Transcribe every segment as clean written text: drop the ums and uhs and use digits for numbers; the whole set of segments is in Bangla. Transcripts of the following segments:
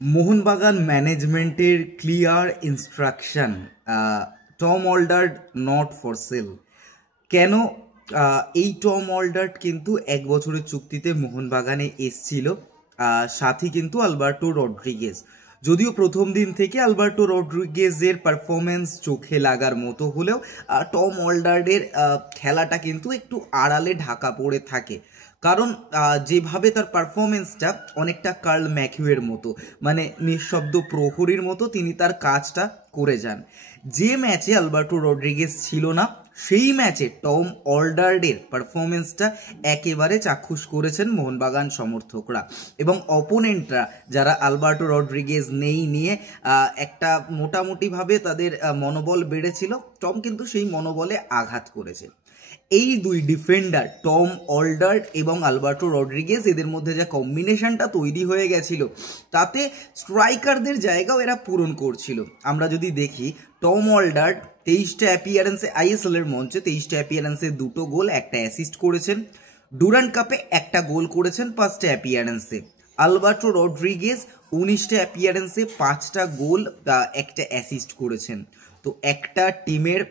মোহনবাগান ম্যানেজমেন্টের clear instruction, Tom Aldred not for sale. কেন? এই টম অলডার্ড কিন্তু 1 বছরের চুক্তিতে মোহনবাগানে এসছিল, সাথে কিন্তু আলবার্টো রড্রিগেজ। যদিও প্রথম দিন থেকে আলবার্টো রড্রিগেজের পারফরমেন্স চোখে লাগার মতো হলেও টম অলডার্ডের খেলাটা কিন্তু একটু আড়ালে ঢাকা পড়ে থাকে। কারণ যেভাবে তার পারফরমেন্সটা অনেকটা কার্ল ম্যাকিউয়ের মতো, মানে নিঃশব্দ প্রহরীর মতো তিনি তার কাজটা করে যান। যে ম্যাচে আলবার্টো রড্রিগেজ ছিল না, সেই ম্যাচে টম অলডার্ডের পারফরমেন্সটা একেবারে চাক্ষুষ করেছেন মোহনবাগান সমর্থকরা এবং অপোনেন্টরা, যারা আলবার্টো রড্রিগেজ নেই নিয়ে একটা মোটামুটিভাবে তাদের মনোবল বেড়েছিল। টম কিন্তু সেই মনোবলে আঘাত করেছে। এই দুই ডিফেন্ডার টম অলডার্ড এবং আলবার্টো রড্রিগেজ, এদের মধ্যে যা কম্বিনেশনটা তৈরি হয়ে গেছিল, তাতে স্ট্রাইকারদের জায়গাও এরা পূরণ করছিল। আমরা যদি দেখি, টম অলডার্ড 23টা অ্যাপিয়ারেন্সে, আইএসএল এর মঞ্চে 23টা অ্যাপিয়ারেন্সে 2টো গোল, একটা অ্যাসিস্ট করেছেন। ডুরান্ড কাপে একটা গোল করেছেন 5টা অ্যাপিয়ারেন্সে। আলবার্টো রড্রিগেজ 19টা অ্যাপিয়ারেন্সে 5টা গোল, একটা অ্যাসিস্ট করেছেন। তো একটা টিমের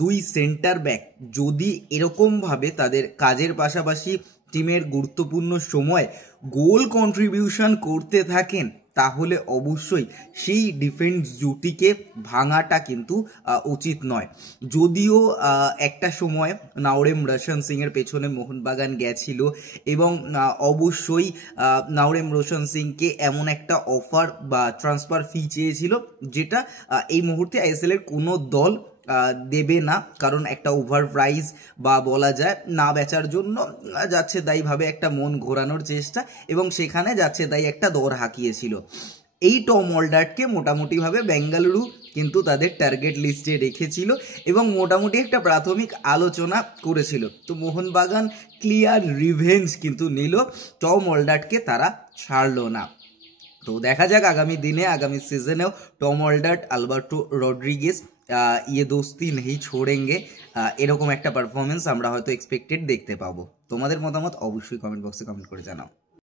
দুই সেন্টার ব্যাক যদি এরকমভাবে তাদের কাজের পাশাপাশি টিমের গুরুত্বপূর্ণ সময় গোল কন্ট্রিবিউশন করতে থাকেন, তাহলে অবশ্যই সেই ডিফেন্স জুটিকে ভাঙাটা কিন্তু উচিত নয়। যদিও একটা সময় নাওরেম রোশন সিংয়ের পেছনে মোহনবাগান গেছিল এবং অবশ্যই নাওরেম রোশন সিংকে এমন একটা অফার বা ট্রান্সফার ফি চেয়েছিল, যেটা এই মুহূর্তে আইএসএল এর কোনো দল দেবে না। কারণ একটা ওভার প্রাইস বা বলা যায় না বেচার জন্য যাচ্ছে তাইভাবে একটা মন ঘোরানোর চেষ্টা, এবং সেখানে যাচ্ছে তাই একটা দর হাঁকিয়েছিল। এই টম অলডার্ডকে মোটামুটিভাবে বেঙ্গালুরু কিন্তু তাদের টার্গেট লিস্টে রেখেছিল এবং মোটামুটি একটা প্রাথমিক আলোচনা করেছিল। তো মোহনবাগান ক্লিয়ার রিভেঞ্জ কিন্তু নিল, টম অলডার্ডকে তারা ছাড়লো না। তো দেখা যাক আগামী দিনে, আগামী সিজনেও টম অলডার্ড, আলবার্টো রড্রিগেজ ये दोस्ती नहीं छोड़ेंगे, এরকম একটা পারফরমেন্স আমরা হয়তো এক্সপেক্টেড দেখতে পাবো। তোমাদের মতামত অবশ্যই কমেন্ট বক্সে কমেন্ট করে জানাও।